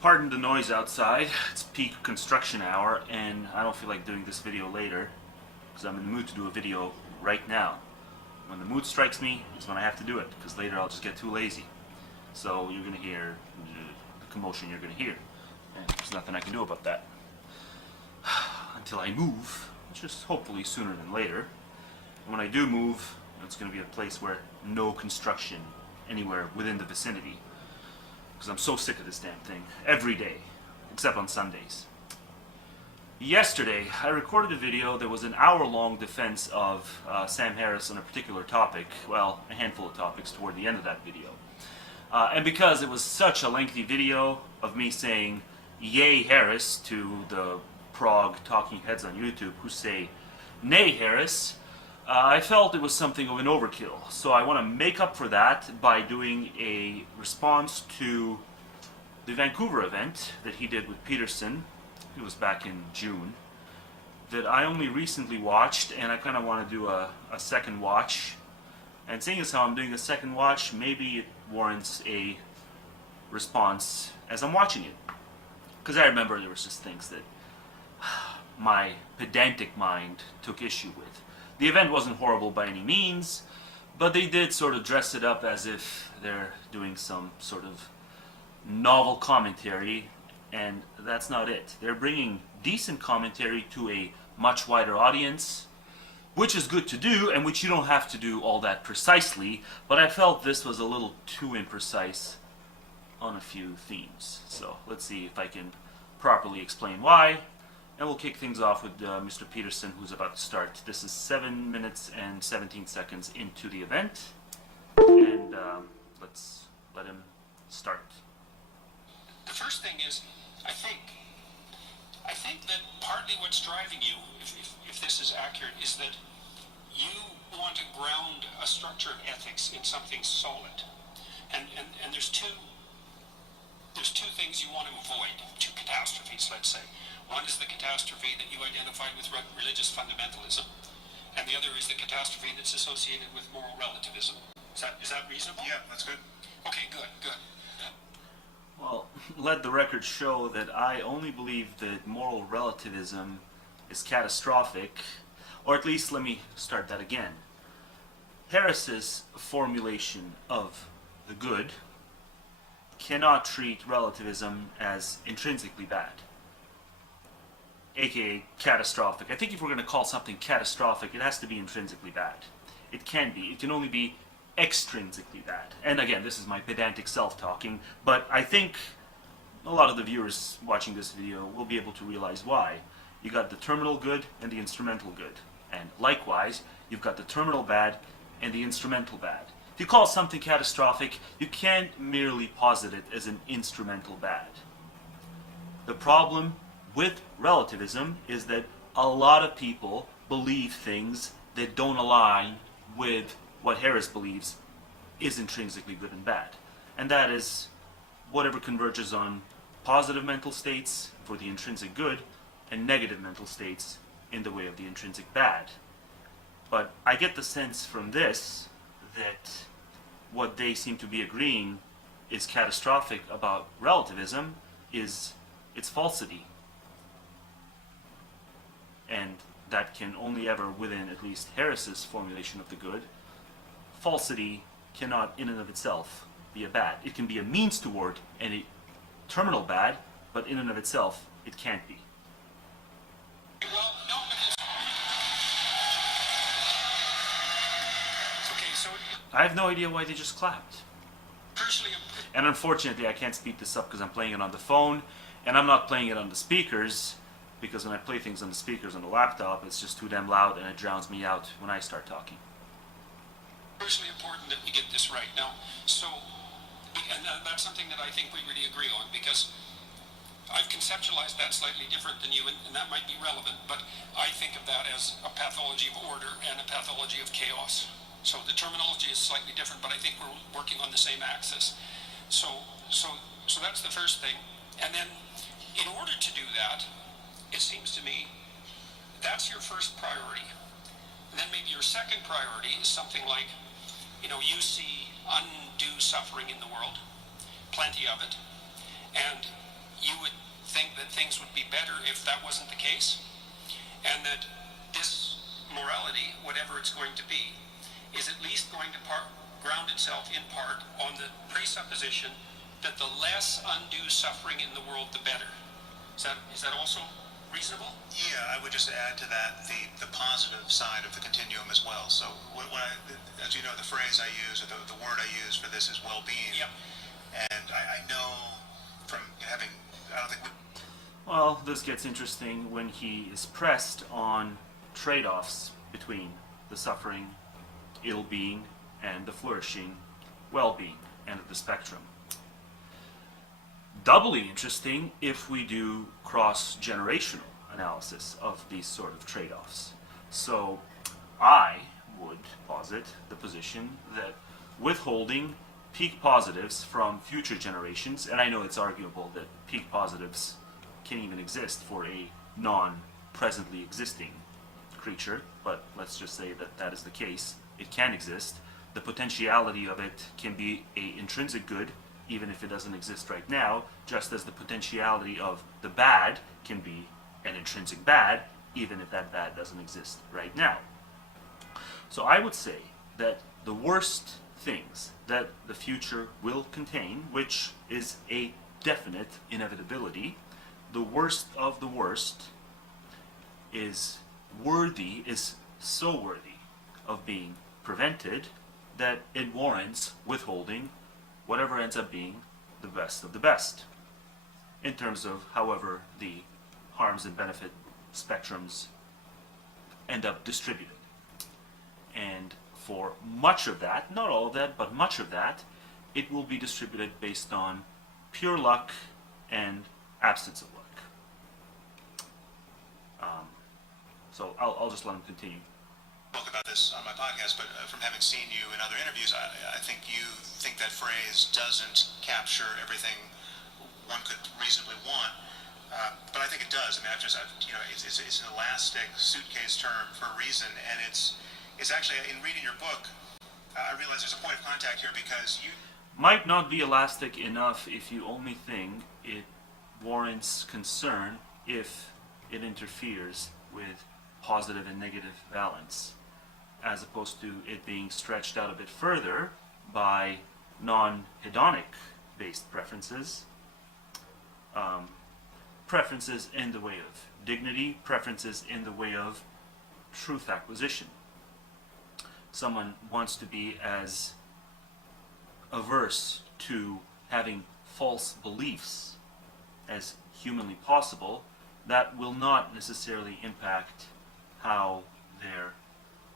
Pardon the noise outside. It's peak construction hour and I don't feel like doing this video later because I'm in the mood to do a video right now. When the mood strikes me is when I have to do it, because later I'll just get too lazy. So you're going to hear the commotion you're going to hear. And there's nothing I can do about that. Until I move, which is hopefully sooner than later. And when I do move, it's going to be a place where no construction anywhere within the vicinity. Because I'm so sick of this damn thing. Every day. Except on Sundays. Yesterday, I recorded a video that was an hour-long defense of Sam Harris on a particular topic. Well, a handful of topics toward the end of that video. And because it was such a lengthy video of me saying, "Yay Harris," to the prog talking heads on YouTube who say, "Nay Harris," I felt it was something of an overkill. So I want to make up for that by doing a response to the Vancouver event that he did with Peterson. It was back in June. That I only recently watched, and I kind of want to do a second watch. And seeing as how I'm doing a second watch, maybe it warrants a response as I'm watching it. Because I remember there was just things that my pedantic mind took issue with. The event wasn't horrible by any means, but they did sort of dress it up as if they're doing some sort of novel commentary, and that's not it. They're bringing decent commentary to a much wider audience, which is good to do, and which you don't have to do all that precisely, but I felt this was a little too imprecise on a few themes. So let's see if I can properly explain why. And we'll kick things off with Mr. Peterson, who's about to start. This is 7 minutes and 17 seconds into the event. And let's let him start. The first thing is, I think that partly what's driving you, if this is accurate, is that you want to ground a structure of ethics in something solid. And there's two things you want to avoid, two catastrophes, let's say. One is the catastrophe that you identified with religious fundamentalism, and the other is the catastrophe that's associated with moral relativism. Is that reasonable? Yeah, that's good. Okay, good. Well, let the record show that I only believe that moral relativism is catastrophic, or at least let me start that again. Harris's formulation of the good cannot treat relativism as intrinsically bad, aka catastrophic. I think if we're going to call something catastrophic, it has to be intrinsically bad. It can be. It can only be extrinsically bad. And again, this is my pedantic self-talking, but I think a lot of the viewers watching this video will be able to realize why. You got the terminal good and the instrumental good. And likewise, you've got the terminal bad and the instrumental bad. If you call something catastrophic, you can't merely posit it as an instrumental bad. The problem with relativism is that a lot of people believe things that don't align with what Harris believes is intrinsically good and bad. And that is whatever converges on positive mental states for the intrinsic good and negative mental states in the way of the intrinsic bad. But I get the sense from this that what they seem to be agreeing is catastrophic about relativism is its falsity. And that can only ever, within at least Harris's formulation of the good, falsity cannot in and of itself be a bad. It can be a means toward any terminal bad, but in and of itself, it can't be. Well, no, okay, so I have no idea why they just clapped. personally, And unfortunately, I can't speed this up because I'm playing it on the phone, and I'm not playing it on the speakers, because when I play things on the speakers on the laptop, it's just too damn loud and it drowns me out when I start talking. crucially important that we get this right now. So, and that's something that I think we really agree on, because I've conceptualized that slightly different than you, and that might be relevant, but I think of that as a pathology of order and a pathology of chaos. So the terminology is slightly different, but I think we're working on the same axis. So that's the first thing. And then, in order to do that, it seems to me, that's your first priority. And then maybe your second priority is something like, you see undue suffering in the world, plenty of it, and you would think that things would be better if that wasn't the case, and that this morality, whatever it's going to be, is at least going to ground itself in part on the presupposition that the less undue suffering in the world, the better. Is that also reasonable? Yeah, I would just add to that the positive side of the continuum as well. So, as you know, the phrase I use, or the word I use for this is well-being. Yep. And I know from having, I don't think we... Well, this gets interesting when he is pressed on trade-offs between the suffering, ill-being, and the flourishing, well-being, end of the spectrum. Doubly interesting if we do cross-generational analysis of these sort of trade-offs. So I would posit the position that withholding peak positives from future generations, and I know it's arguable that peak positives can even exist for a non-presently existing creature, but let's just say that that is the case. It can exist. The potentiality of it can be an intrinsic good, even if it doesn't exist right now, just as the potentiality of the bad can be an intrinsic bad, even if that bad doesn't exist right now. So I would say that the worst things that the future will contain, which is a definite inevitability, the worst of the worst is so worthy of being prevented that it warrants withholding whatever ends up being the best of the best, in terms of however the harms and benefit spectrums end up distributed. And for much of that, not all of that, but much of that, it will be distributed based on pure luck and absence of luck. So I'll just let him continue. Spoke about this on my podcast, but from having seen you in other interviews, I think you think that phrase doesn't capture everything one could reasonably want, but I think it does. I mean, it's an elastic suitcase term for a reason, and it's actually, in reading your book, I realize there's a point of contact here because you might not be elastic enough if you only think it warrants concern if it interferes with positive and negative balance, as opposed to it being stretched out a bit further by non-hedonic based preferences, preferences in the way of dignity, preferences in the way of truth acquisition. Someone wants to be as averse to having false beliefs as humanly possible. That will not necessarily impact how their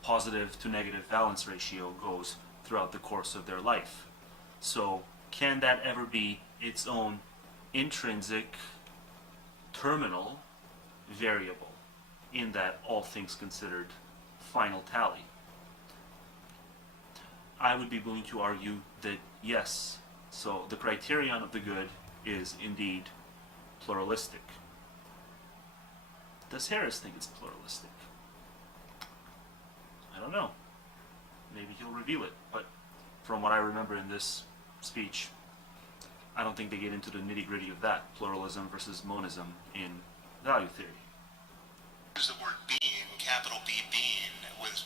positive to negative balance ratio goes throughout the course of their life. So can that ever be its own intrinsic terminal variable in that all things considered final tally? I would be willing to argue that yes. So the criterion of the good is indeed pluralistic. Does Harris think it's pluralistic? I don't know. Maybe he'll reveal it, but from what I remember in this speech, I don't think they get into the nitty-gritty of that, pluralism versus monism in value theory. Use the word being, capital B being, with,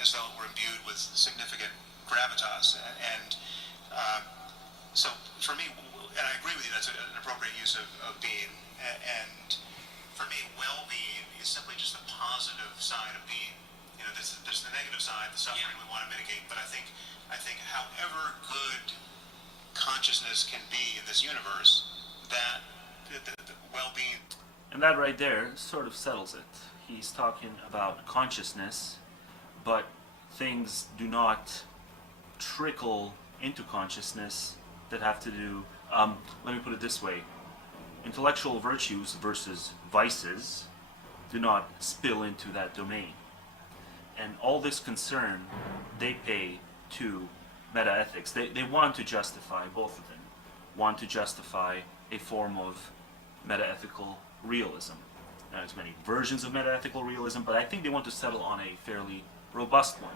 as though it were imbued with significant gravitas, and so for me, and I agree with you, that's an appropriate use of being, and for me, well-being is simply just the positive side of being. You know, there's the negative side, the suffering we want to mitigate, but I think however good consciousness can be in this universe, that the well-being... And that right there sort of settles it. He's talking about consciousness, but things do not trickle into consciousness that have to do... let me put it this way. Intellectual virtues versus vices do not spill into that domain. And all this concern they pay to metaethics. They want to justify, both of them, want to justify a form of metaethical realism. Now, there's many versions of metaethical realism, but I think they want to settle on a fairly robust one.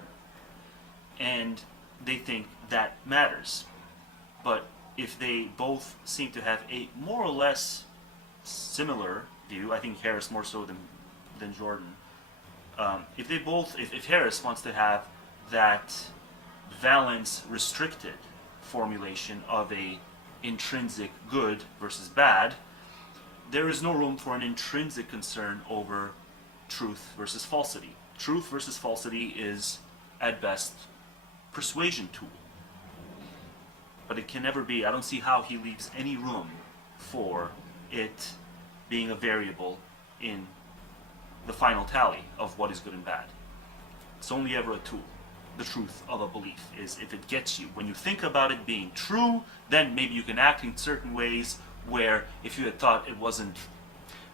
And they think that matters. But if they both seem to have a more or less similar view, I think Harris more so than Jordan. If Harris wants to have that valence restricted formulation of a intrinsic good versus bad, there is no room for an intrinsic concern over truth versus falsity. Truth versus falsity is, at best, persuasion tool. But it can never be, I don't see how he leaves any room for it being a variable in the final tally of what is good and bad. It's only ever a tool. The truth of a belief is if it gets you. When you think about it being true, then maybe you can act in certain ways where if you had thought it wasn't,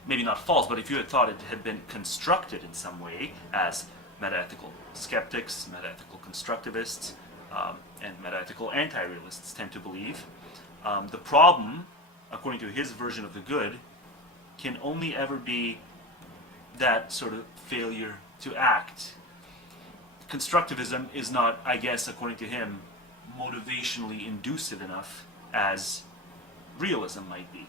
maybe not false, but if you had thought it had been constructed in some way, as metaethical skeptics, metaethical constructivists, and metaethical anti-realists tend to believe, the problem, according to his version of the good, can only ever be that sort of failure to act. Constructivism is not, I guess, according to him, motivationally inducive enough as realism might be.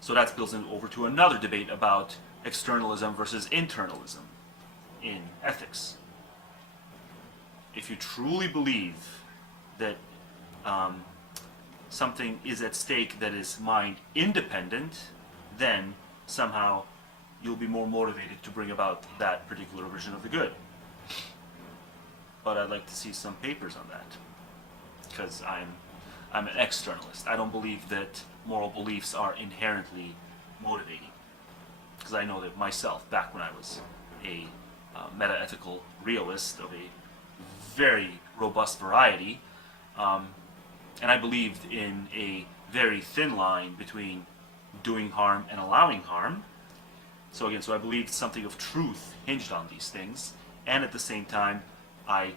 So that spills over to another debate about externalism versus internalism in ethics. If you truly believe that something is at stake that is mind independent, then somehow you'll be more motivated to bring about that particular version of the good. But I'd like to see some papers on that, because I'm an externalist. I don't believe that moral beliefs are inherently motivating, because I know that myself, back when I was a metaethical realist of a very robust variety, and I believed in a very thin line between doing harm and allowing harm. So I believed something of truth hinged on these things, and at the same time, I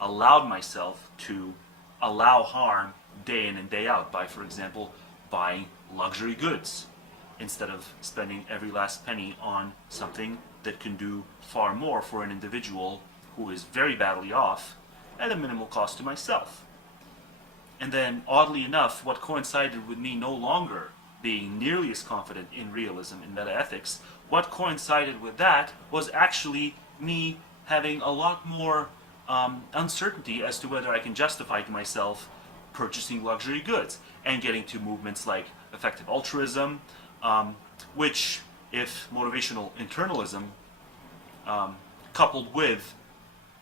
allowed myself to allow harm day in and day out by, for example, buying luxury goods instead of spending every last penny on something that can do far more for an individual who is very badly off at a minimal cost to myself. And then, oddly enough, what coincided with me no longer being nearly as confident in realism in metaethics, what coincided with that was actually me having a lot more uncertainty as to whether I can justify to myself purchasing luxury goods, and getting to movements like effective altruism, which, if motivational internalism coupled with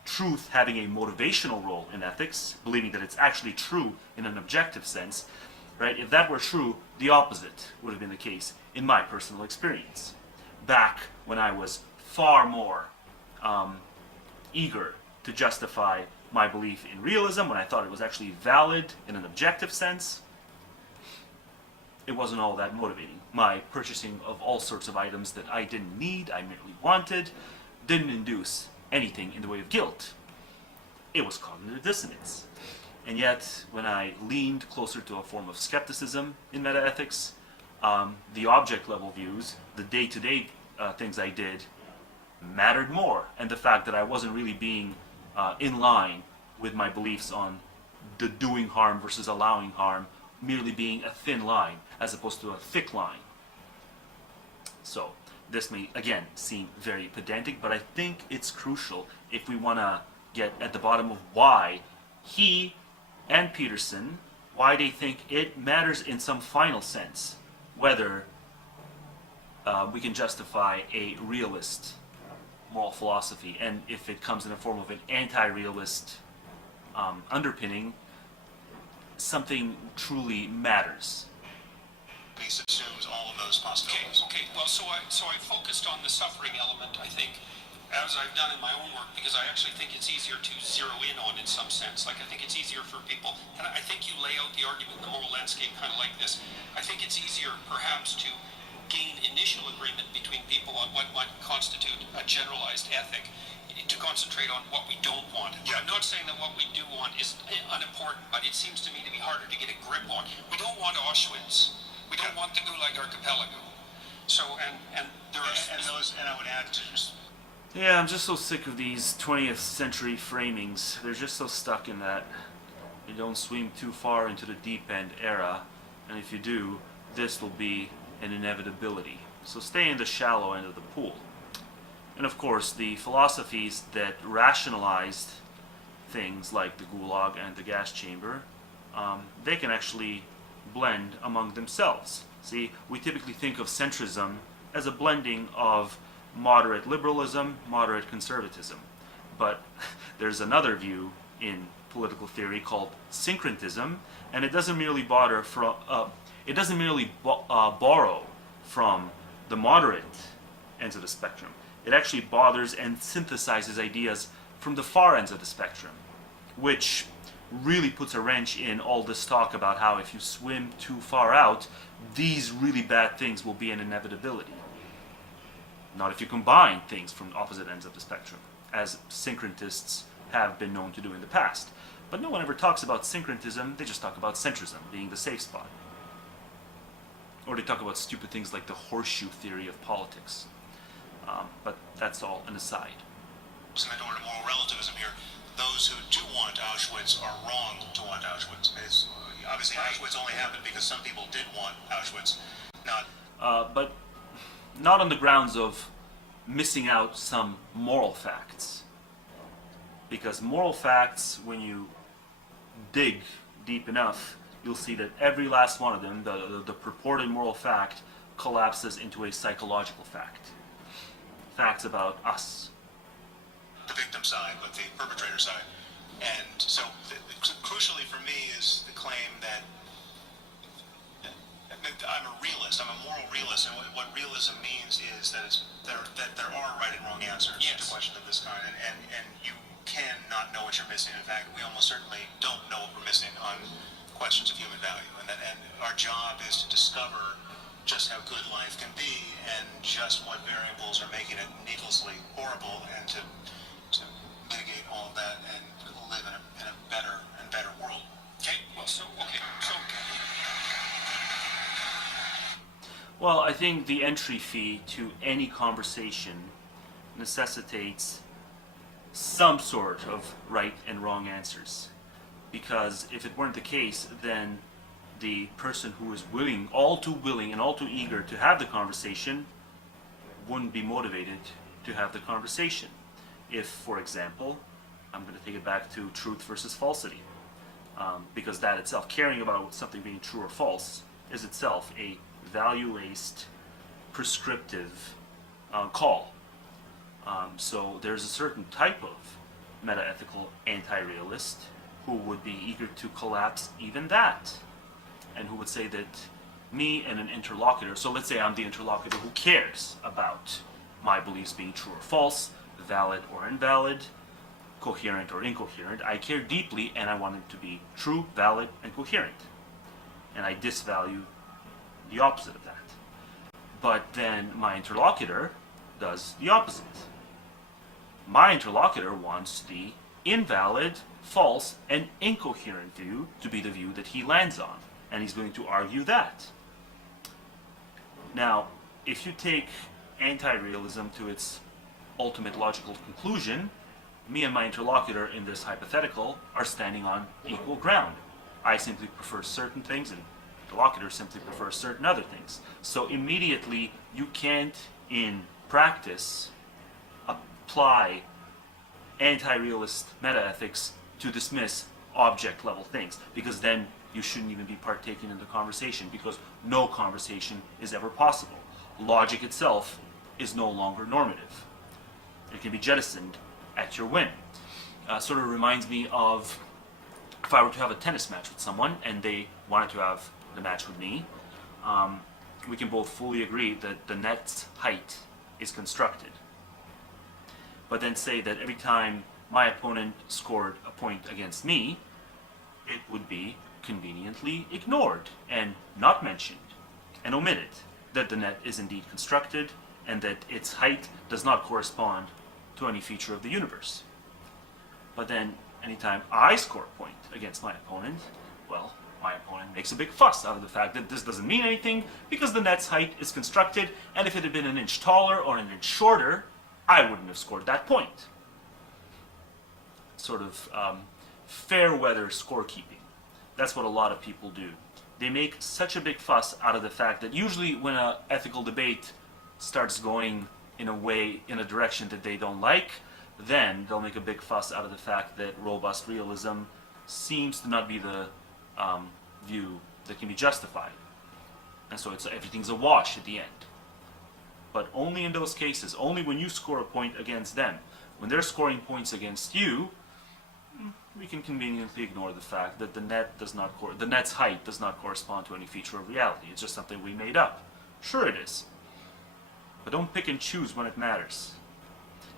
truth having a motivational role in ethics, believing that it's actually true in an objective sense, right? If that were true, the opposite would have been the case in my personal experience. Back when I was far more eager to justify my belief in realism, when I thought it was actually valid in an objective sense, it wasn't all that motivating. My purchasing of all sorts of items that I didn't need, I merely wanted, didn't induce anything in the way of guilt. It was cognitive dissonance. And yet, when I leaned closer to a form of skepticism in metaethics, the object level views, the day-to-day things I did, mattered more. And the fact that I wasn't really being in line with my beliefs on the doing harm versus allowing harm, merely being a thin line as opposed to a thick line. So, this may, again, seem very pedantic, but I think it's crucial if we want to get at the bottom of why he and Peterson, why they think it matters in some final sense, whether we can justify a realist moral philosophy, and if it comes in the form of an anti-realist underpinning, something truly matters. He subsumes all of those possibilities. Okay. Well, so I focused on the suffering element, I think, as I've done in my own work, because I actually think it's easier to zero in on in some sense. Like, I think it's easier for people, and I think you lay out the argument in the moral landscape kind of like this. I think it's easier, perhaps, to gain initial agreement between people on what might constitute a generalized ethic, to concentrate on what we don't want. Yeah. I'm not saying that what we do want is unimportant, but it seems to me to be harder to get a grip on. We don't want Auschwitz. We don't want the Gulag Archipelago. So, and there are... And I would add to just... Yeah, I'm just so sick of these 20th century framings. They're just so stuck in that You don't swim too far into the deep end era, and if you do, this will be an inevitability. So stay in the shallow end of the pool. And of course, the philosophies that rationalized things like the Gulag and the gas chamber, they can actually blend among themselves. See, we typically think of centrism as a blending of moderate liberalism, moderate conservatism. But there's another view in political theory called syncretism, and it doesn't merely borrow from the moderate ends of the spectrum. It actually bothers and synthesizes ideas from the far ends of the spectrum, which really puts a wrench in all this talk about how if you swim too far out, these really bad things will be an inevitability. Not if you combine things from opposite ends of the spectrum, as syncretists have been known to do in the past. But no one ever talks about syncretism, they just talk about centrism being the safe spot. Or they talk about stupid things like the horseshoe theory of politics. But that's all an aside. In the door to moral relativism here, those who do want Auschwitz are wrong to want Auschwitz. Obviously, Auschwitz only happened because some people did want Auschwitz, but not on the grounds of missing out some moral facts. Because moral facts, when you dig deep enough, you'll see that every last one of them, the purported moral fact, collapses into a psychological fact. Facts about us. The victim side, but the perpetrator side. And so, crucially for me is the claim that I'm a realist, I'm a moral realist, and what realism means is that there are right and wrong answers to questions of this kind, and you cannot know what you're missing. In fact, we almost certainly don't know what we're missing on questions of human value, and our job is to discover just how good life can be and just what variables are making it needlessly horrible, and to mitigate all of that and live in a better and better world. Well, I think the entry fee to any conversation necessitates some sort of right and wrong answers. Because if it weren't the case, then the person who is all too willing and all too eager to have the conversation wouldn't be motivated to have the conversation. If, for example, I'm going to take it back to truth versus falsity, because that itself, caring about something being true or false, is itself a value-laced, prescriptive call. So there's a certain type of metaethical anti-realist who would be eager to collapse even that, and who would say that me and an interlocutor, so let's say I'm the interlocutor who cares about my beliefs being true or false, valid or invalid, coherent or incoherent. I care deeply and I want it to be true, valid, and coherent. And I disvalue the opposite of that. But then my interlocutor does the opposite. My interlocutor wants the invalid, false, and incoherent view to be the view that he lands on. And he's going to argue that. Now, if you take anti-realism to its ultimate logical conclusion, me and my interlocutor in this hypothetical are standing on equal ground. I simply prefer certain things and the interlocutor simply prefers certain other things. So immediately you can't, in practice, apply anti-realist metaethics to dismiss object-level things, because then you shouldn't even be partaking in the conversation, because no conversation is ever possible. Logic itself is no longer normative. It can be jettisoned at your whim. Sort of reminds me of if I were to have a tennis match with someone and they wanted to have the match with me, we can both fully agree that the net's height is constructed. But then say that every time my opponent scored a point against me, it would be conveniently ignored and not mentioned and omitted that the net is indeed constructed and that its height does not correspond to any feature of the universe. But then anytime I score a point against my opponent, well, my opponent makes a big fuss out of the fact that this doesn't mean anything because the net's height is constructed, and if it had been an inch taller or an inch shorter, I wouldn't have scored that point. Sort of fair weather scorekeeping. That's what a lot of people do. They make such a big fuss out of the fact that usually when an ethical debate starts going in a direction that they don't like, then they'll make a big fuss out of the fact that robust realism seems to not be the view that can be justified. And so everything's a wash at the end. But only in those cases, only when you score a point against them. When they're scoring points against you, we can conveniently ignore the fact that the net's height does not correspond to any feature of reality. It's just something we made up. Sure it is. But don't pick and choose when it matters.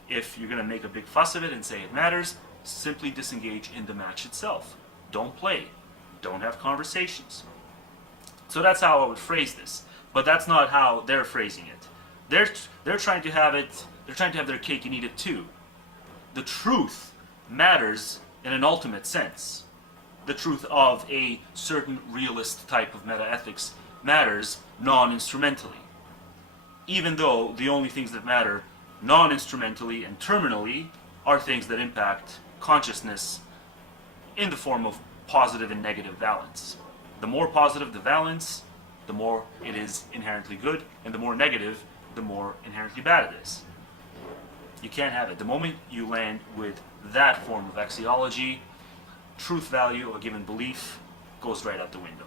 If you're going to make a big fuss of it and say it matters, simply disengage in the match itself. Don't play. Don't have conversations. So that's how I would phrase this. But that's not how they're phrasing it. They're trying to have it. They're trying to have their cake and eat it too. The truth matters in an ultimate sense. The truth of a certain realist type of metaethics matters non-instrumentally. Even though the only things that matter non-instrumentally and terminally are things that impact consciousness in the form of positive and negative valence. The more positive the valence, the more it is inherently good, and the more negative, the more inherently bad it is. You can't have it. The moment you land with that form of axiology, truth value of a given belief goes right out the window.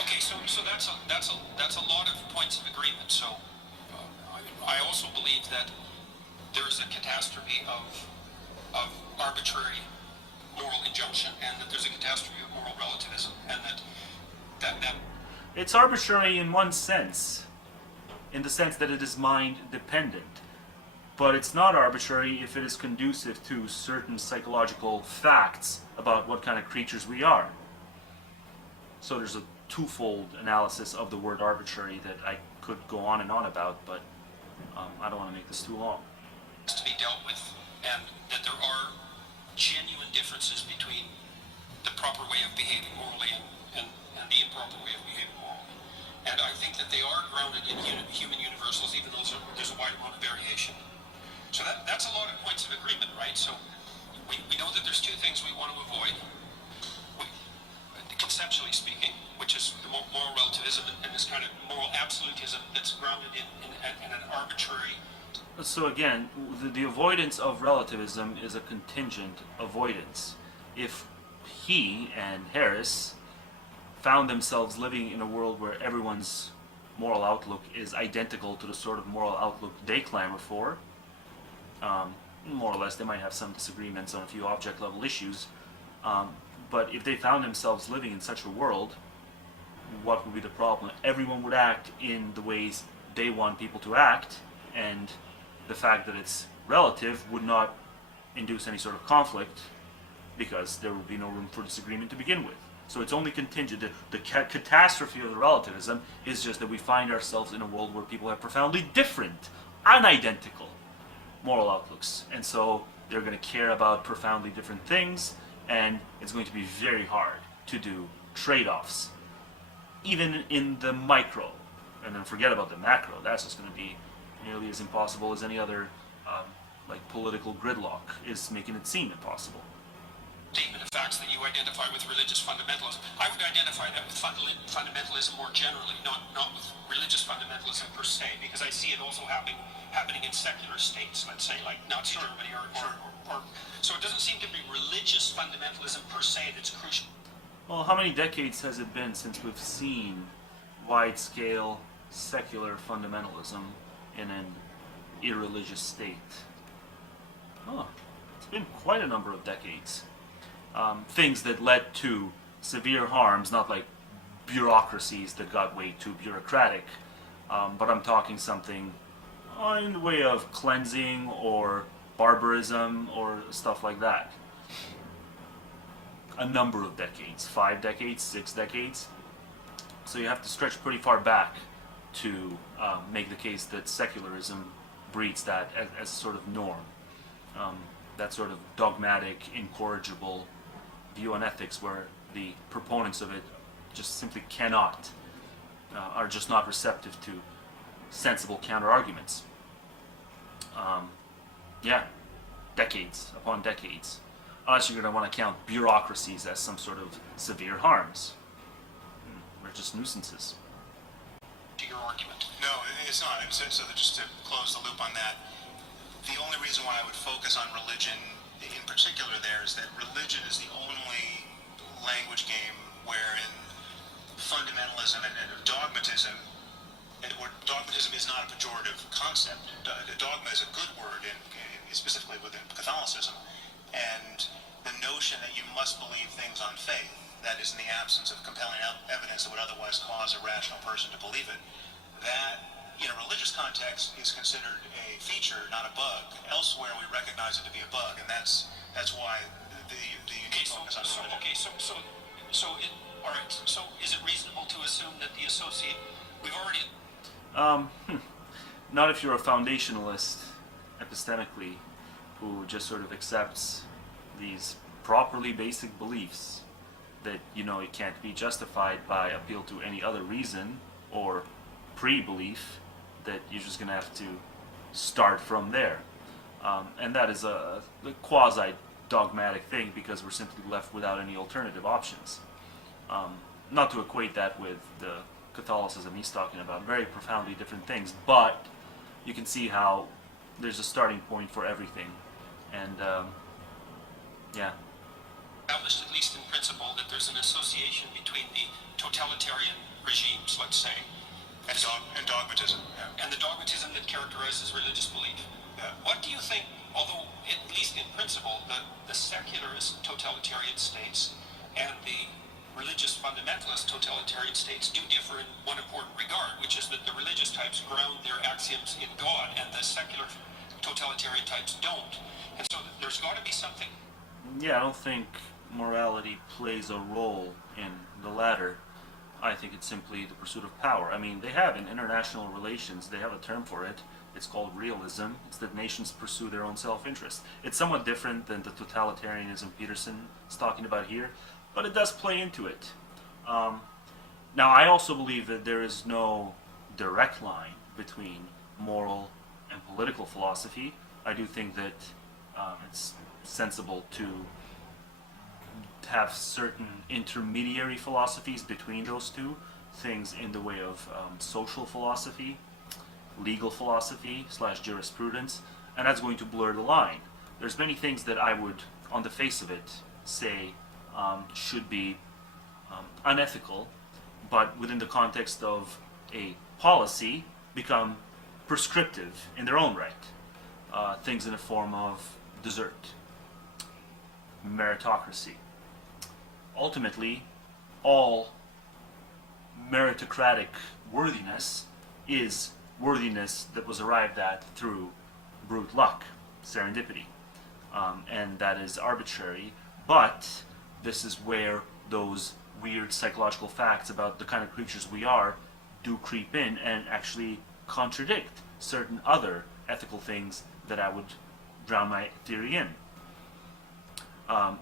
Okay, so that's a lot of points of agreement. So I also believe that there is a catastrophe of arbitrary moral injunction, and that there's a catastrophe of moral relativism, and that it's arbitrary in one sense, in the sense that it is mind dependent. But it's not arbitrary if it is conducive to certain psychological facts about what kind of creatures we are. So there's a twofold analysis of the word arbitrary that I could go on and on about, but I don't want to make this too long. To be dealt with, and that there are genuine differences between the proper way of behaving morally and the improper way of behaving morally. And I think that they are grounded in human universals, even though there's a wide amount of variation. So that's a lot of points of agreement, right? So we know that there's two things we want to avoid, conceptually speaking, which is the moral relativism and this kind of moral absolutism that's grounded in an arbitrary. So again, the avoidance of relativism is a contingent avoidance. If he and Harris found themselves living in a world where everyone's moral outlook is identical to the sort of moral outlook they clamor for, more or less they might have some disagreements on a few object level issues, but if they found themselves living in such a world, what would be the problem? Everyone would act in the ways they want people to act, and the fact that it's relative would not induce any sort of conflict because there would be no room for disagreement to begin with. So it's only contingent. The catastrophe of the relativism is just that we find ourselves in a world where people have profoundly different, unidentical moral outlooks. And so they're going to care about profoundly different things, and it's going to be very hard to do trade-offs, even in the micro. And then forget about the macro. That's just going to be nearly as impossible as any other political gridlock is making it seem impossible. Statement of facts that you identify with religious fundamentalism. I would identify that with fundamentalism more generally, not with religious fundamentalism per se, because I see it also happening in secular states, let's say, like Nazi Germany or so it doesn't seem to be religious fundamentalism per se that's crucial. Well, how many decades has it been since we've seen wide-scale secular fundamentalism in an irreligious state? Oh, it's been quite a number of decades. Things that led to severe harms, not like bureaucracies that got way too bureaucratic, but I'm talking something in the way of cleansing or barbarism or stuff like that. A number of decades, 5 decades, 6 decades. So you have to stretch pretty far back to make the case that secularism breeds that as a sort of norm. That sort of dogmatic, incorrigible view on ethics where the proponents of it just simply cannot, are just not receptive to sensible counter-arguments. Yeah, decades upon decades. Unless you're going to want to count bureaucracies as some sort of severe harms. They're just nuisances. To your argument. No, it's not. So that just to close the loop on that, the only reason why I would focus on religion in particular there is that religion is the only language game wherein fundamentalism and dogmatism, where dogmatism is not a pejorative concept. Dogma is a good word, specifically within Catholicism, and the notion that you must believe things on faith, that is in the absence of compelling evidence that would otherwise cause a rational person to believe it, that in a religious context is considered a feature, not a bug. Elsewhere we recognize it to be a bug, and that's why the unique focus on religion. All right. So is it reasonable to assume that the associate we've already Not if you're a foundationalist epistemically who just sort of accepts these properly basic beliefs that, you know, it can't be justified by appeal to any other reason or pre-belief, that you're just going to have to start from there. And that is a quasi-dogmatic thing because we're simply left without any alternative options. Not to equate that with the Catholicism he's talking about, very profoundly different things, but you can see how there's a starting point for everything. And yeah. established, at least in principle, that there's an association between the totalitarian regimes, let's say, And dogmatism. Yeah. and the dogmatism that characterizes religious belief. Yeah. What do you think, although at least in principle, the secularist totalitarian states and the religious fundamentalist totalitarian states do differ in one important regard, which is that the religious types ground their axioms in God and the secular totalitarian types don't. And so there's got to be something. Yeah, I don't think morality plays a role in the latter. I think it's simply the pursuit of power. I mean, they have in international relations, they have a term for it. It's called realism. It's that nations pursue their own self-interest. It's somewhat different than the totalitarianism Peterson is talking about here, but it does play into it. Now, I also believe that there is no direct line between moral and political philosophy. I do think that it's sensible to have certain intermediary philosophies between those two things in the way of social philosophy, legal philosophy / jurisprudence, and that's going to blur the line. There's many things that I would, on the face of it, say should be unethical, but within the context of a policy become prescriptive in their own right. Things in the form of desert, meritocracy. Ultimately, all meritocratic worthiness is worthiness that was arrived at through brute luck, serendipity, and that is arbitrary, but this is where those weird psychological facts about the kind of creatures we are do creep in and actually contradict certain other ethical things that I would drown my theory in.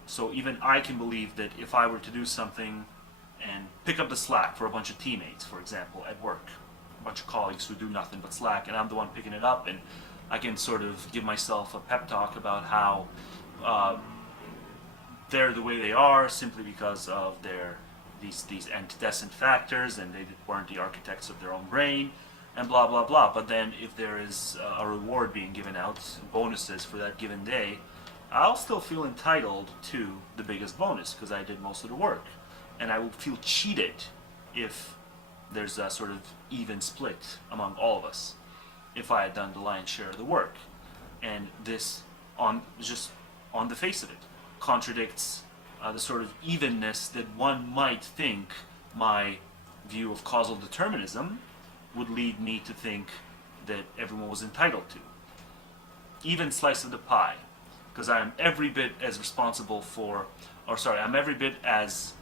So even I can believe that if I were to do something and pick up the slack for a bunch of teammates, for example, at work, a bunch of colleagues who do nothing but slack, and I'm the one picking it up, and I can sort of give myself a pep talk about how they're the way they are simply because of these antecedent factors, and they weren't the architects of their own brain, and blah blah blah. But then if there is a reward being given out, bonuses for that given day, I'll still feel entitled to the biggest bonus because I did most of the work, and I will feel cheated if there's a sort of even split among all of us if I had done the lion's share of the work. And this, just on the face of it, contradicts the sort of evenness that one might think my view of causal determinism would lead me to think that everyone was entitled to. Even slice of the pie. Because I'm every bit as responsible I'm every bit as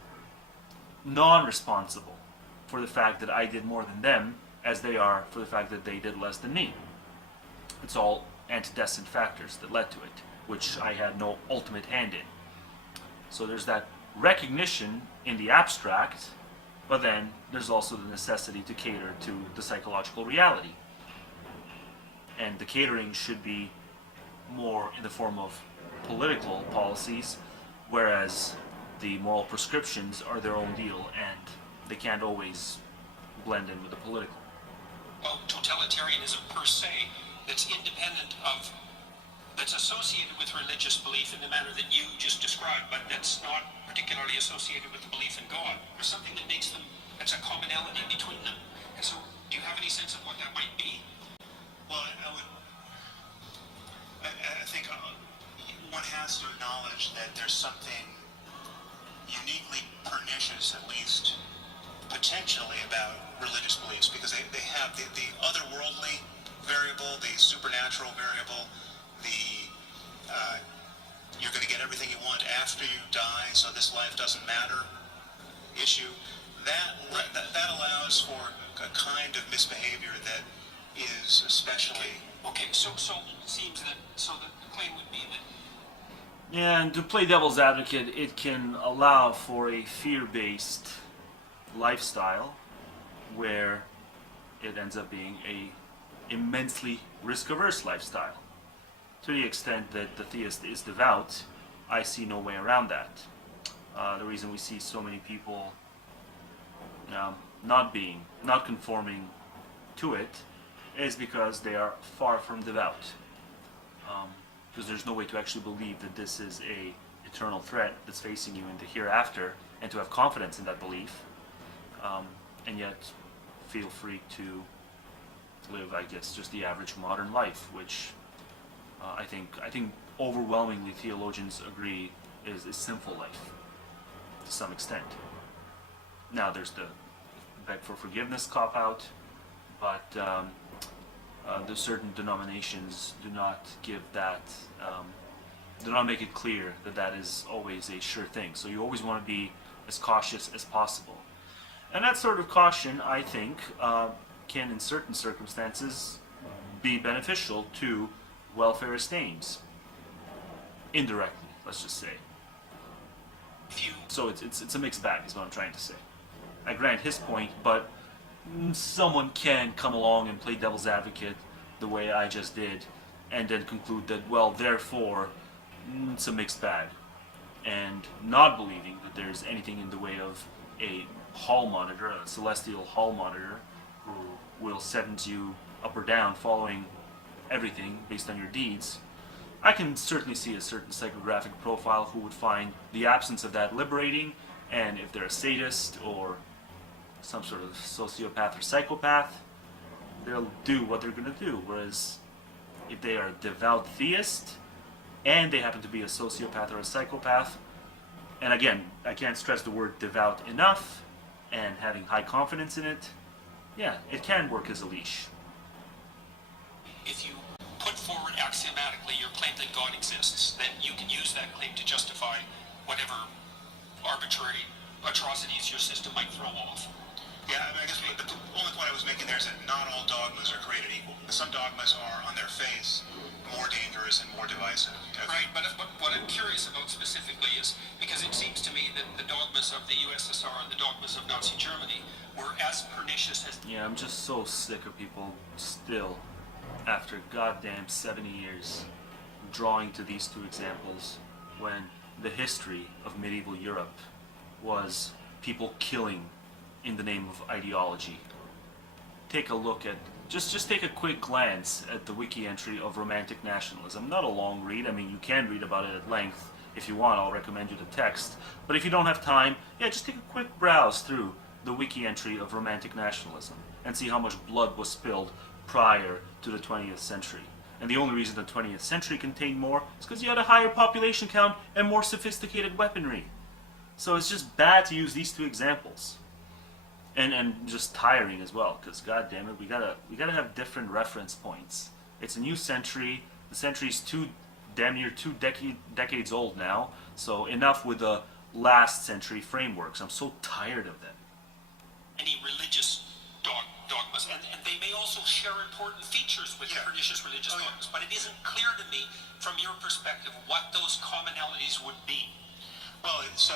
non-responsible for the fact that I did more than them as they are for the fact that they did less than me. It's all antecedent factors that led to it, which I had no ultimate hand in. So there's that recognition in the abstract, but then there's also the necessity to cater to the psychological reality. And the catering should be more in the form of political policies whereas the moral prescriptions are their own deal, and they can't always blend in with the political. Well, totalitarianism per se, that's independent of, that's associated with religious belief in the manner that you just described, but that's not particularly associated with the belief in God. There's something that makes them, that's a commonality between them. And so, do you have any sense of what that might be? Well, I think one has to acknowledge that there's something uniquely pernicious, at least potentially, about religious beliefs, because they have the otherworldly variable, the supernatural variable, the you're going to get everything you want after you die, so this life doesn't matter issue. That allows for a kind of misbehavior that is especially... Okay, so it seems that, so the claim would be that... Yeah, and to play devil's advocate, it can allow for a fear-based lifestyle where it ends up being a immensely risk-averse lifestyle. To the extent that the theist is devout, I see no way around that. The reason we see so many people not conforming to it is because they are far from devout. Because there's no way to actually believe that this is a eternal threat that's facing you in the hereafter, and to have confidence in that belief, and yet feel free to live, I guess, just the average modern life, which I think overwhelmingly theologians agree is a sinful life to some extent. Now there's the beg for forgiveness cop-out, but the certain denominations do not give that, do not make it clear that that is always a sure thing. So you always want to be as cautious as possible. And that sort of caution, I think, can in certain circumstances be beneficial to welfare estates. Indirectly, let's just say. So it's a mixed bag is what I'm trying to say. I grant his point, but someone can come along and play devil's advocate the way I just did, and then conclude that, well, therefore, it's a mixed bag, and not believing that there's anything in the way of a hall monitor, a celestial hall monitor, who will sentence you up or down following everything based on your deeds. I can certainly see a certain psychographic profile who would find the absence of that liberating, and if they're a sadist or some sort of sociopath or psychopath, they'll do what they're going to do. Whereas if they are a devout theist and they happen to be a sociopath or a psychopath, and again, I can't stress the word devout enough, and having high confidence in it, yeah, it can work as a leash. If you put forward axiomatically your claim that God exists, then you can use that claim to justify whatever arbitrary atrocities your system might throw off. Yeah, I guess the only point I was making there is that not all dogmas are created equal. Some dogmas are, on their face, more dangerous and more divisive. Right, but what I'm curious about specifically is, because it seems to me that the dogmas of the USSR and the dogmas of Nazi Germany were as pernicious as... Yeah, I'm just so sick of people still, after goddamn 70 years, drawing to these two examples, when the history of medieval Europe was people killing in the name of ideology. Take a look at, just take a quick glance at the wiki entry of romantic nationalism. Not a long read, I mean you can read about it at length. If you want, I'll recommend you the text. But if you don't have time, yeah, just take a quick browse through the wiki entry of romantic nationalism and see how much blood was spilled prior to the 20th century. And the only reason the 20th century contained more is because you had a higher population count and more sophisticated weaponry. So it's just bad to use these two examples. And just tiring as well, because god damn it, we gotta have different reference points. It's a new century. The century's damn near two decades old now. So enough with the last century frameworks. I'm so tired of them. Any religious dogmas, and they may also share important features with pernicious religious dogmas, but it isn't clear to me, from your perspective, what those commonalities would be. Well, so,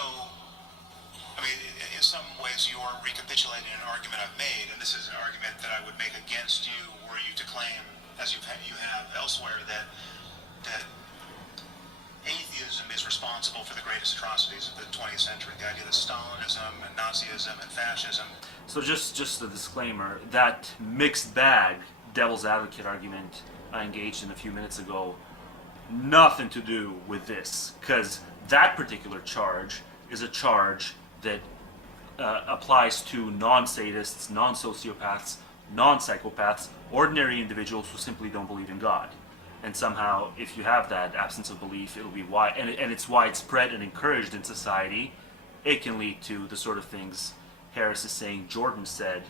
I mean, in some ways you're recapitulating an argument I've made, and this is an argument that I would make against you were you to claim, as you have elsewhere, that atheism is responsible for the greatest atrocities of the 20th century. The idea that Stalinism and Nazism and fascism. So just a disclaimer, that mixed bag devil's advocate argument I engaged in a few minutes ago, nothing to do with this, because that particular charge is a charge that applies to non-sadists, non-sociopaths, non-psychopaths, ordinary individuals who simply don't believe in God. And somehow, if you have that absence of belief, it'll be and it's widespread and encouraged in society, it can lead to the sort of things Harris is saying Jordan said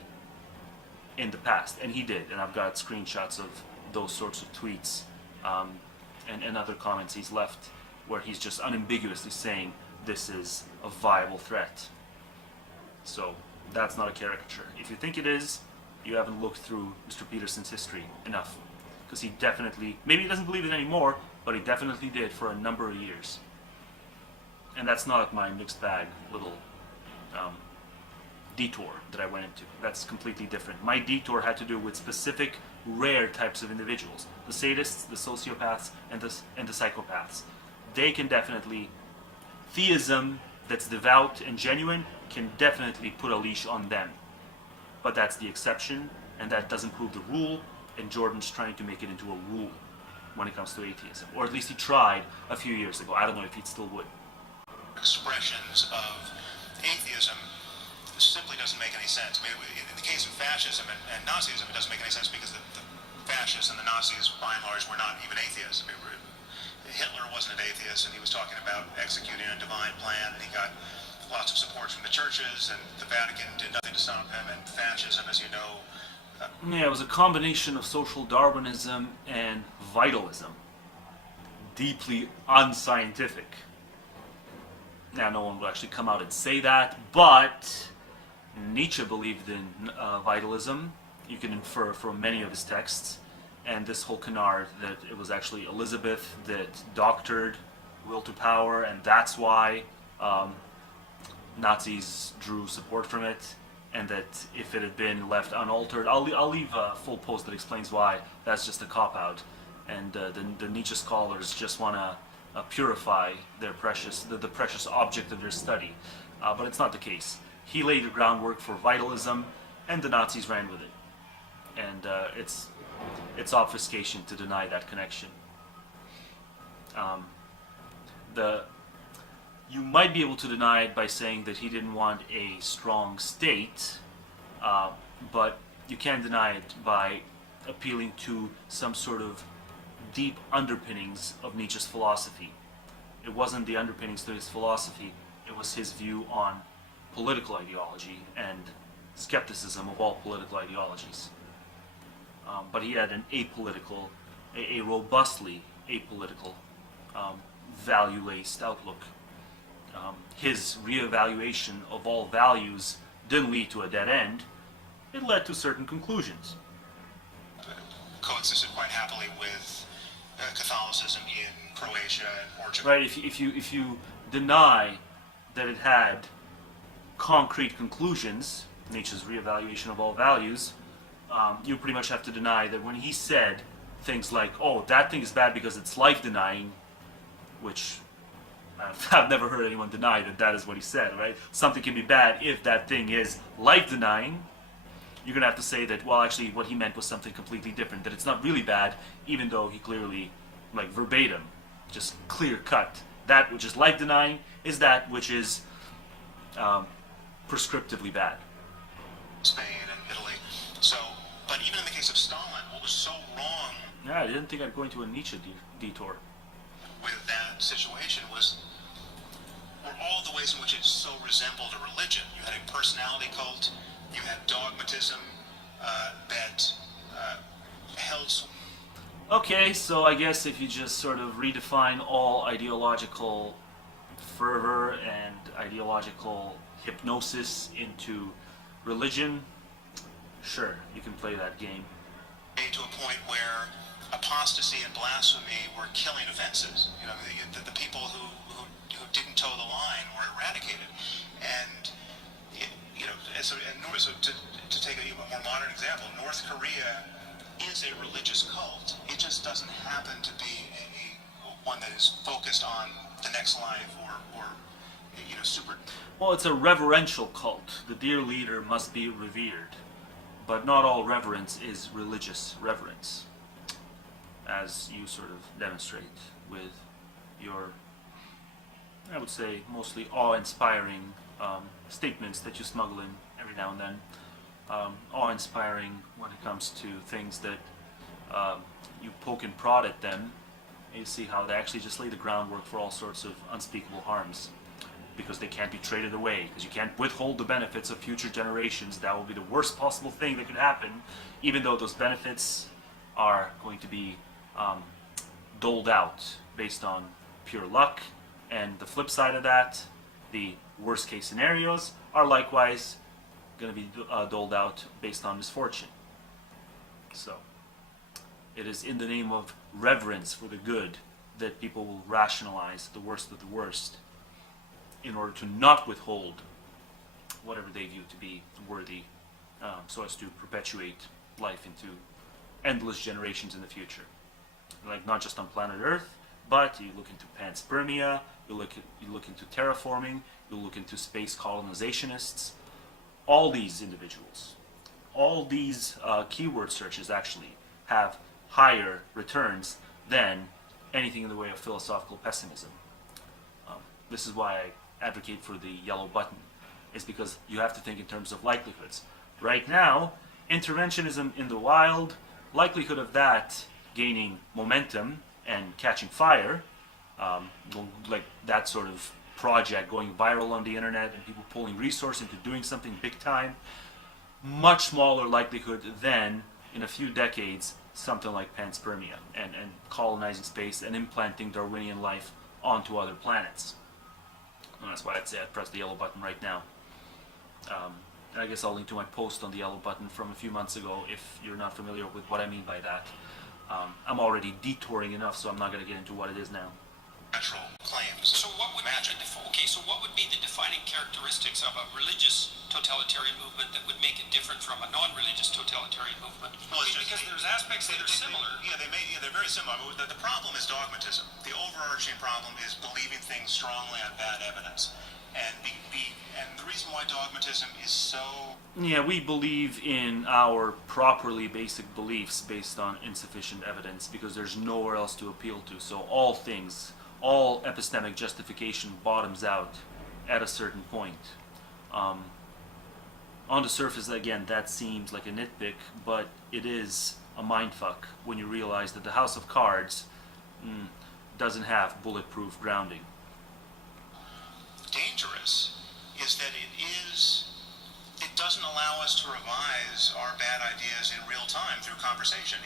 in the past. And he did, and I've got screenshots of those sorts of tweets and other comments he's left where he's just unambiguously saying this is a viable threat. So that's not a caricature. If you think it is, you haven't looked through Mr. Peterson's history enough. Because he definitely, maybe he doesn't believe it anymore, but he definitely did for a number of years. And that's not my mixed bag little detour that I went into. That's completely different. My detour had to do with specific, rare types of individuals. The sadists, the sociopaths, and the psychopaths. They can definitely, theism that's devout and genuine can definitely put a leash on them. But that's the exception, and that doesn't prove the rule, and Jordan's trying to make it into a rule when it comes to atheism. Or at least he tried a few years ago. I don't know if he still would. Expressions of atheism simply doesn't make any sense. I mean, in the case of fascism and Nazism, it doesn't make any sense because the fascists and the Nazis, by and large, were not even atheists. I mean, Hitler wasn't an atheist, and he was talking about executing a divine plan, and he got lots of support from the churches, and the Vatican did nothing to stop him, and fascism, as you know... Yeah, it was a combination of social Darwinism and vitalism. Deeply unscientific. Now, no one will actually come out and say that, but Nietzsche believed in vitalism. You can infer from many of his texts. And this whole canard that it was actually Elizabeth that doctored will to power, and that's why Nazis drew support from it, and that if it had been left unaltered, I'll leave a full post that explains why that's just a cop-out, and the Nietzsche scholars just want to purify their the precious object of their study, but it's not the case. He laid the groundwork for vitalism, and the Nazis ran with it, and it's obfuscation to deny that connection. You might be able to deny it by saying that he didn't want a strong state, but you can't deny it by appealing to some sort of deep underpinnings of Nietzsche's philosophy. It wasn't the underpinnings to his philosophy, it was his view on political ideology and skepticism of all political ideologies. But he had an apolitical, a robustly apolitical, value-laced outlook. His reevaluation of all values didn't lead to a dead end. It led to certain conclusions. Coexisted quite happily with Catholicism in Croatia and Portugal. Right. If you deny that it had concrete conclusions, Nietzsche's reevaluation of all values, you pretty much have to deny that when he said things like, "Oh, that thing is bad because it's life-denying," which I've never heard anyone deny that is what he said, right? Something can be bad if that thing is life-denying. You're going to have to say that, well, actually, what he meant was something completely different, that it's not really bad, even though he clearly, like verbatim, just clear-cut, that which is life-denying is that which is prescriptively bad. Spain and Italy. So, but even in the case of Stalin, what was so wrong... Yeah, I didn't think I'd go into a Nietzsche detour. ...with that situation were all the ways in which it so resembled a religion. You had a personality cult, you had dogmatism that held... Okay, so I guess if you just sort of redefine all ideological fervor and ideological hypnosis into religion, sure, you can play that game. ...to a point where apostasy and blasphemy were killing offenses. You know, the people who didn't toe the line were eradicated. And, so to take a more modern example, North Korea is a religious cult. It just doesn't happen to be one that is focused on the next life or super. Well, it's a reverential cult. The dear leader must be revered. But not all reverence is religious reverence, as you sort of demonstrate with your, I would say, mostly awe-inspiring statements that you smuggle in every now and then. Awe-inspiring when it comes to things that you poke and prod at them, and you see how they actually just lay the groundwork for all sorts of unspeakable harms, because they can't be traded away, because you can't withhold the benefits of future generations. That will be the worst possible thing that could happen, even though those benefits are going to be doled out based on pure luck. And the flip side of that, the worst case scenarios are likewise going to be doled out based on misfortune. So it is in the name of reverence for the good that people will rationalize the worst of the worst in order to not withhold whatever they view to be worthy, so as to perpetuate life into endless generations in the future. Like, not just on planet Earth, but you look into panspermia, you look into terraforming, you look into space colonizationists. All these individuals, all these keyword searches actually have higher returns than anything in the way of philosophical pessimism. This is why I advocate for the yellow button, is because you have to think in terms of likelihoods. Right now, interventionism in the wild, likelihood of that gaining momentum and catching fire, like that sort of project going viral on the internet and people pulling resource into doing something big time, much smaller likelihood than in a few decades something like panspermia and colonizing space and implanting Darwinian life onto other planets. And that's why I'd say I'd press the yellow button right now. And I guess I'll link to my post on the yellow button from a few months ago if you're not familiar with what I mean by that. I'm already detouring enough, so I'm not going to get into what it is now. Natural claims. So what would be the defining characteristics of a religious totalitarian movement that would make it different from a non-religious totalitarian movement? Well, because there's aspects that are similar. They're very similar. The problem is dogmatism. The overarching problem is believing things strongly on bad evidence. And the reason why dogmatism is so... Yeah, we believe in our properly basic beliefs based on insufficient evidence because there's nowhere else to appeal to. So all epistemic justification bottoms out at a certain point. On the surface, again, that seems like a nitpick, but it is a mindfuck when you realize that the house of cards doesn't have bulletproof grounding. Dangerous is that it doesn't allow us to revise our bad ideas in real time through conversation.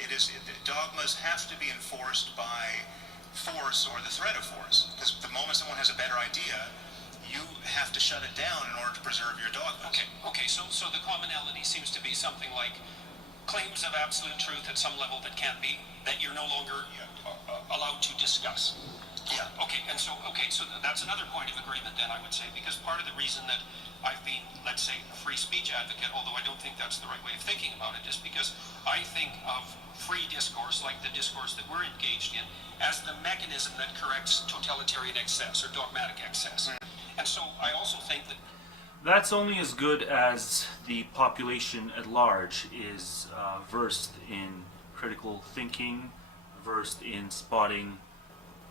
Dogmas have to be enforced by force or the threat of force, because the moment someone has a better idea, you have to shut it down in order to preserve your dogma. Okay. So the commonality seems to be something like claims of absolute truth at some level that you're no longer allowed to discuss. Yeah. Okay, so that's another point of agreement then, I would say, because part of the reason that I've been, let's say, a free speech advocate, although I don't think that's the right way of thinking about it, is because I think of free discourse, like the discourse that we're engaged in, as the mechanism that corrects totalitarian excess or dogmatic excess. And so I also think that that's only as good as the population at large is versed in critical thinking, versed in spotting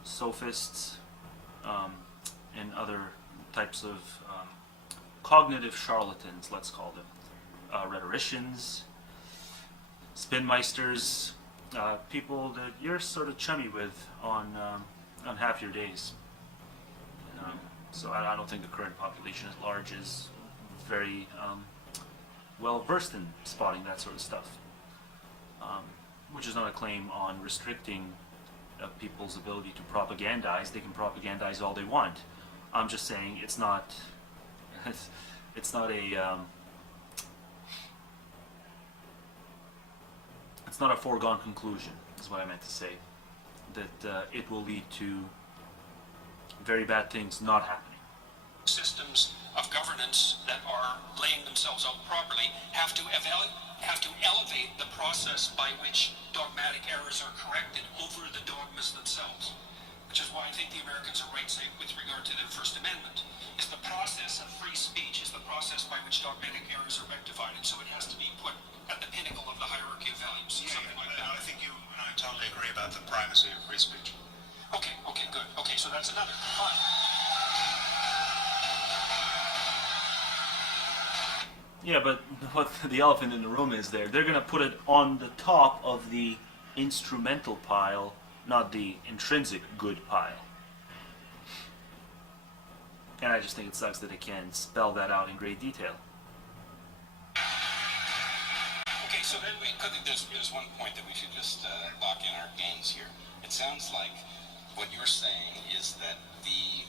sophists and other types of cognitive charlatans, let's call them, rhetoricians, spinmeisters, people that you're sort of chummy with on half your days. So I don't think the current population at large is very well versed in spotting that sort of stuff, which is not a claim on restricting people's ability to propagandize. They can propagandize all they want. I'm just saying it's not a it's not a foregone conclusion, is what I meant to say, that it will lead to very bad things not happening. systems of governance that are laying themselves out properly have to elevate the process by which dogmatic errors are corrected over the dogmas themselves. which is why I think the Americans are right, say, with regard to the First Amendment, is the process of free speech, is the process by which dogmatic errors are rectified, and so it has to be put at the pinnacle of the hierarchy of values, something like that. I think you and I totally agree about the primacy of free speech. Okay, good. Okay, so that's another. Fine. Yeah, but what the elephant in the room is there, they're going to put it on the top of the instrumental pile, not the intrinsic good pile. And I just think it sucks that they can't spell that out in great detail. Okay, so then I think there's one point that we should just lock in our gains here. It sounds like what you're saying is that the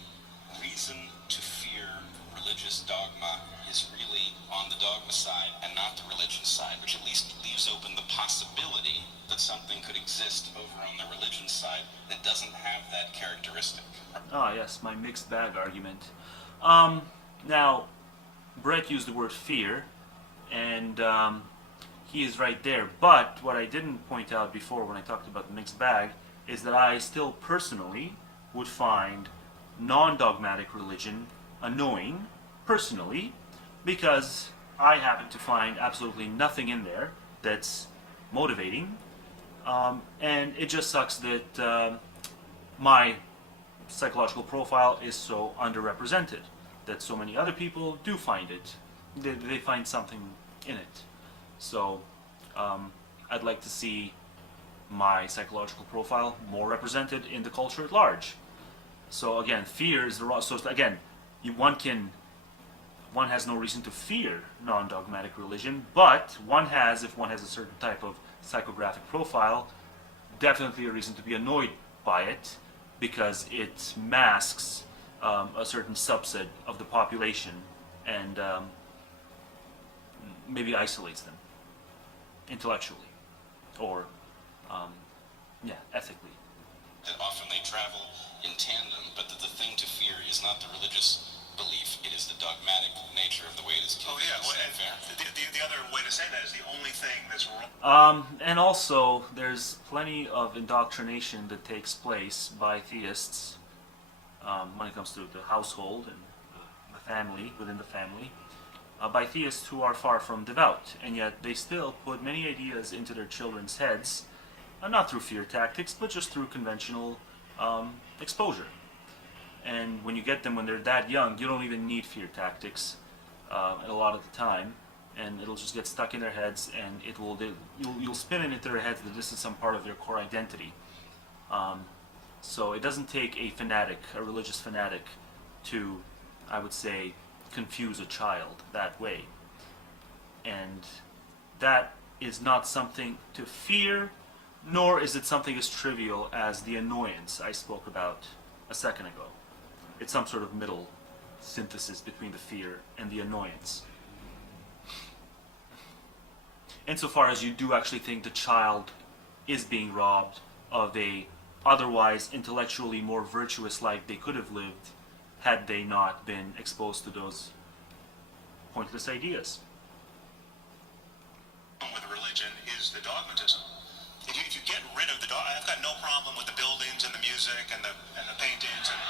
reason to fear religious dogma is really on the dogma side and not the religion side, which at least leaves open the possibility that something could exist over on the religion side that doesn't have that characteristic. Ah, yes, my mixed bag argument. Now, Brett used the word fear, and he is right there. But what I didn't point out before when I talked about the mixed bag is that I still personally would find non-dogmatic religion annoying, personally, because I happen to find absolutely nothing in there that's motivating, and it just sucks that my psychological profile is so underrepresented, that so many other people do find it, they find something in it. So I'd like to see my psychological profile more represented in the culture at large. So again, fear is the wrong. So again, one has no reason to fear non-dogmatic religion, but one has, if one has a certain type of psychographic profile, definitely a reason to be annoyed by it, because it masks a certain subset of the population and maybe isolates them intellectually or ethically. That often they travel in tandem, but that the thing to fear is not the religious belief, it is the dogmatic nature of the way it is conveyed. Oh yeah, well, Is that fair? the other way to say that is the only thing that's wrong. And also, there's plenty of indoctrination that takes place by theists when it comes to the household and the family, within the family, by theists who are far from devout, and yet they still put many ideas into their children's heads, not through fear tactics, but just through conventional exposure. And when you get them when they're that young, you don't even need fear tactics a lot of the time, and it'll just get stuck in their heads, and you'll spin it into their heads that this is some part of their core identity. So it doesn't take a fanatic, a religious fanatic, to, I would say, confuse a child that way. And that is not something to fear, nor is it something as trivial as the annoyance I spoke about a second ago. It's some sort of middle synthesis between the fear and the annoyance. Insofar as you do actually think the child is being robbed of a otherwise intellectually more virtuous life they could have lived had they not been exposed to those pointless ideas. With religion is the dogmatism. If you get rid of the I've got no problem with the buildings and the music and the paintings and.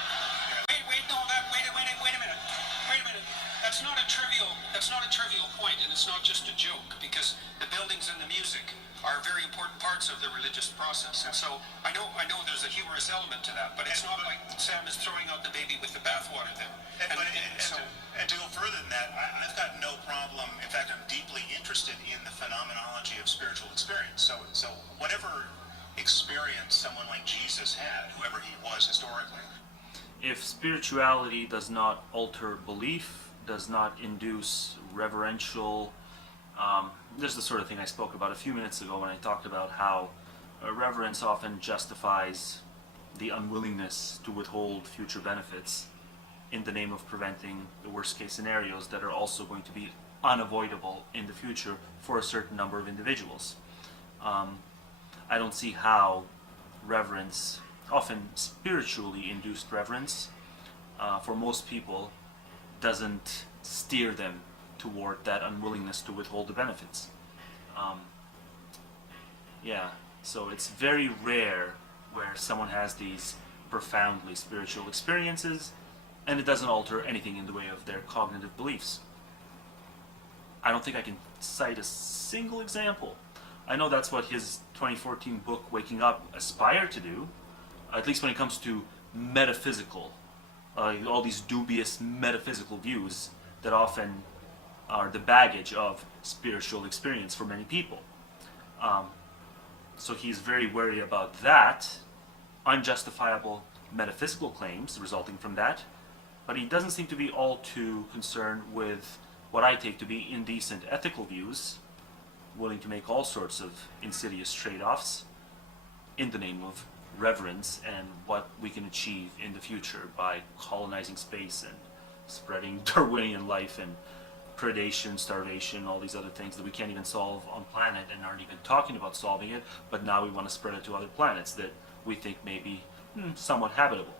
Wait a minute. That's not a trivial point, and it's not just a joke, because the buildings and the music are very important parts of the religious process. And so I know there's a humorous element to that, but it's not like Sam is throwing out the baby with the bathwater there. And to go further than that, I've got no problem. In fact, I'm deeply interested in the phenomenology of spiritual experience. So whatever experience someone like Jesus had, whoever he was historically. If spirituality does not alter belief, does not induce reverential, this is the sort of thing I spoke about a few minutes ago when I talked about how reverence often justifies the unwillingness to withhold future benefits in the name of preventing the worst case scenarios that are also going to be unavoidable in the future for a certain number of individuals. I don't see how reverence, often spiritually induced reverence, for most people doesn't steer them toward that unwillingness to withhold the benefits. So it's very rare where someone has these profoundly spiritual experiences, and it doesn't alter anything in the way of their cognitive beliefs. I don't think I can cite a single example. I know that's what his 2014 book, Waking Up, aspired to do, at least when it comes to metaphysical, all these dubious metaphysical views that often are the baggage of spiritual experience for many people. So he's very wary about that, unjustifiable metaphysical claims resulting from that, but he doesn't seem to be all too concerned with what I take to be indecent ethical views, willing to make all sorts of insidious trade-offs in the name of reverence and what we can achieve in the future by colonizing space and spreading Darwinian life and predation, starvation, all these other things that we can't even solve on planet and aren't even talking about solving it, but now we want to spread it to other planets that we think may be somewhat habitable.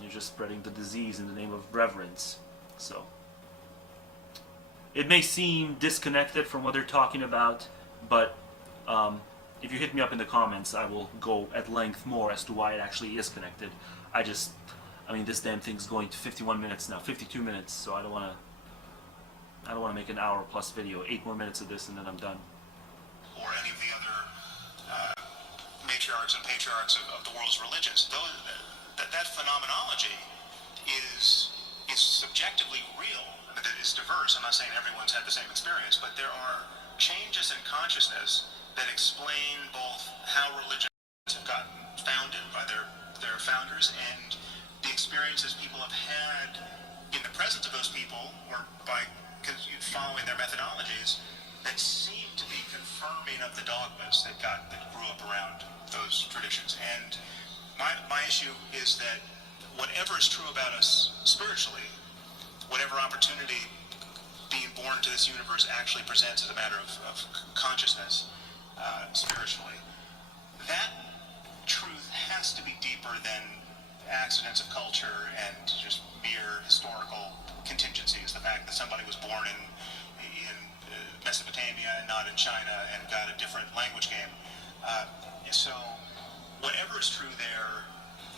You're just spreading the disease in the name of reverence. So it may seem disconnected from what they're talking about, but if you hit me up in the comments, I will go at length more as to why it actually is connected. I mean, this damn thing's going to 51 minutes now, 52 minutes, so I don't want to make an hour plus video. 8 more minutes of this and then I'm done. Or any of the other matriarchs and patriarchs of the world's religions. That phenomenology is subjectively real. I mean, it's diverse. I'm not saying everyone's had the same experience, but there are changes in consciousness that explain both how religions have gotten founded by their founders and the experiences people have had in the presence of those people or by following their methodologies that seem to be confirming of the dogmas that grew up around those traditions. And my issue is that whatever is true about us spiritually, whatever opportunity being born to this universe actually presents as a matter of consciousness spiritually, that truth has to be deeper than accidents of culture and just mere historical contingencies. The fact that somebody was born in Mesopotamia and not in China and got a different language game. So whatever is true there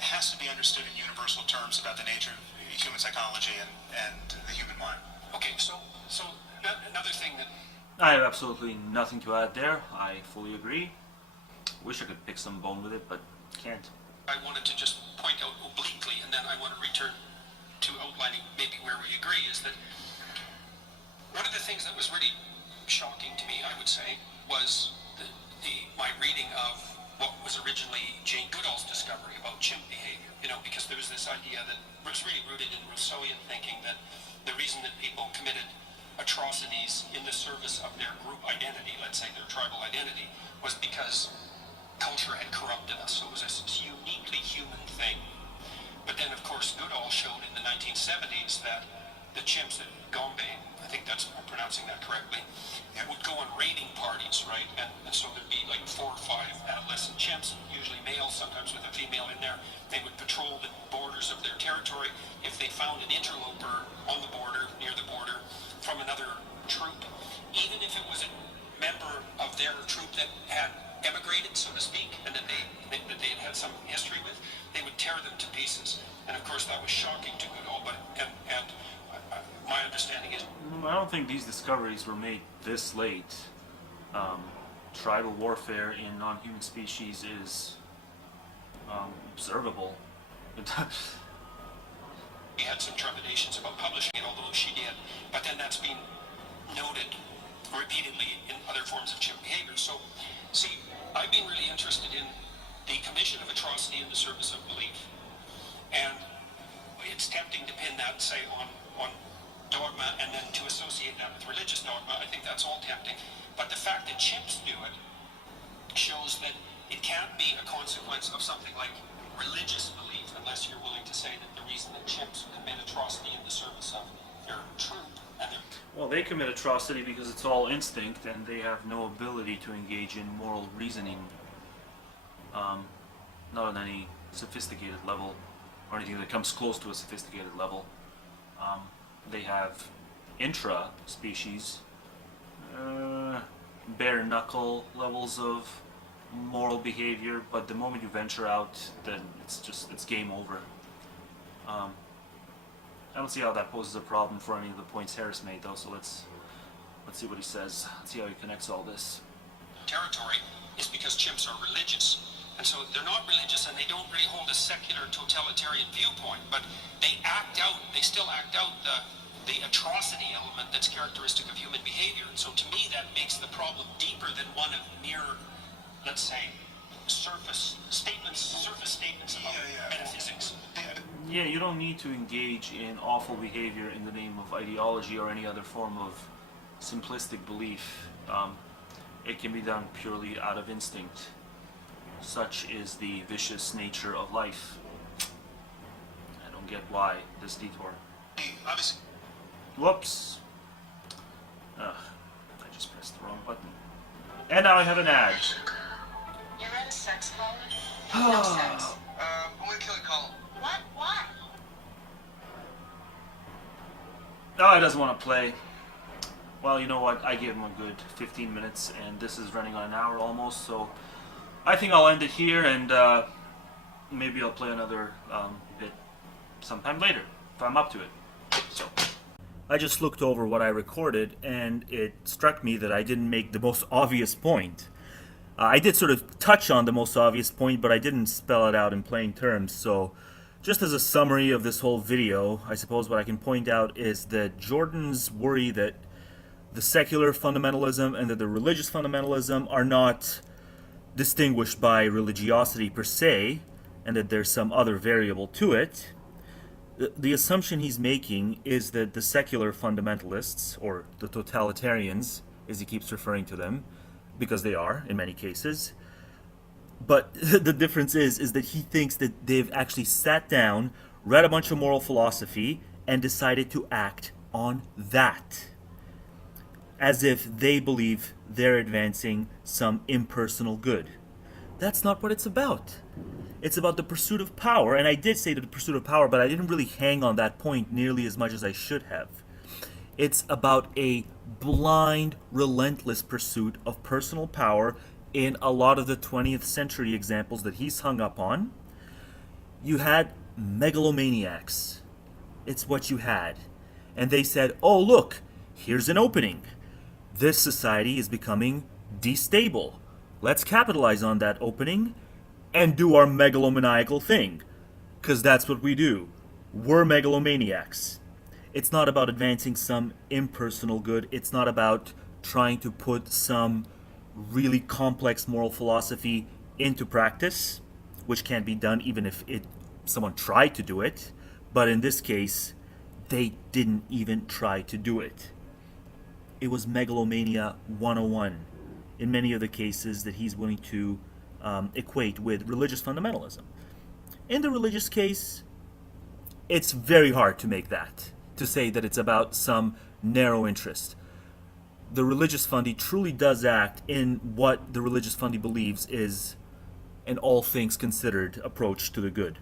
has to be understood in universal terms about the nature of human psychology and the human mind. Okay, so another thing that I have absolutely nothing to add there. I fully agree. Wish I could pick some bone with it, but can't. I wanted to just point out obliquely, and then I want to return to outlining maybe where we agree, is that one of the things that was really shocking to me, I would say, was my reading of what was originally Jane Goodall's discovery about chimp behavior. Because there was this idea that was really rooted in Rousseauian thinking that the reason that people committed atrocities in the service of their group identity, let's say their tribal identity, was because culture had corrupted us. So it was this uniquely human thing. But then, of course, Goodall showed in the 1970s that the chimps at Gombe, I think I'm pronouncing that correctly, would go on raiding parties, right? And so there'd be like 4 or 5 adolescent chimps, usually males, sometimes with a female in there. They would patrol the borders of their territory. If they found an interloper on the border, near the border, from another troop, even if it was a member of their troop that had emigrated, so to speak, and that they had some history with, they would tear them to pieces. And of course that was shocking to Goodall, but my understanding is... I don't think these discoveries were made this late. Tribal warfare in non-human species is observable. We had some trepidations about publishing it, although she did, but then that's been noted repeatedly in other forms of chimp behavior. So, see, I've been really interested in the commission of atrocity in the service of belief. And it's tempting to pin that, say, on dogma and then to associate that with religious dogma. I think that's all tempting. But the fact that chimps do it shows that it can't be a consequence of something like religious belief unless you're willing to say that the reason that chimps commit atrocity in the service of their troop and their... Well, they commit atrocity because it's all instinct and they have no ability to engage in moral reasoning, not on any sophisticated level or anything that comes close to a sophisticated level. They have intra-species, bare-knuckle levels of moral behavior, but the moment you venture out, then it's game over. I don't see how that poses a problem for any of the points Harris made, though. So let's see what he says. Let's see how he connects all this. Territory is because chimps are religious. And so they're not religious and they don't really hold a secular totalitarian viewpoint, but they still act out the atrocity element that's characteristic of human behavior. And so to me that makes the problem deeper than one of mere, let's say, surface statements about metaphysics. Yeah, you don't need to engage in awful behavior in the name of ideology or any other form of simplistic belief. It can be done purely out of instinct. Such is the vicious nature of life. I don't get why this detour. Obviously. Whoops. Ugh, I just pressed the wrong button. And now I have an ad. You're in a sex mode? No sex. I'm gonna kill a call. What? Why? Oh, he doesn't want to play. Well, you know what? I gave him a good 15 minutes, and this is running on an hour almost, so I think I'll end it here, and maybe I'll play another bit sometime later, if I'm up to it. So, I just looked over what I recorded, and it struck me that I didn't make the most obvious point. I did sort of touch on the most obvious point, but I didn't spell it out in plain terms, so just as a summary of this whole video, I suppose what I can point out is that Jordan's worry that the secular fundamentalism and that the religious fundamentalism are not distinguished by religiosity per se, and that there's some other variable to it. The assumption he's making is that the secular fundamentalists, or the totalitarians, as he keeps referring to them, because they are in many cases, but the difference is that he thinks that they've actually sat down, read a bunch of moral philosophy, and decided to act on that, as if they believe they're advancing some impersonal good. That's not what it's about. It's about the pursuit of power, and I did say the pursuit of power, but I didn't really hang on that point nearly as much as I should have. It's about a blind, relentless pursuit of personal power in a lot of the 20th century examples that he's hung up on. You had megalomaniacs. It's what you had. And they said, oh look, here's an opening. This society is becoming destable. Let's capitalize on that opening and do our megalomaniacal thing. Because that's what we do. We're megalomaniacs. It's not about advancing some impersonal good. It's not about trying to put some really complex moral philosophy into practice, which can be done even if someone tried to do it. But in this case, they didn't even try to do it. It was megalomania 101 in many of the cases that he's willing to equate with religious fundamentalism. In the religious case, it's very hard to make that, to say that it's about some narrow interest. The religious fundie truly does act in what the religious fundie believes is an all things considered approach to the good.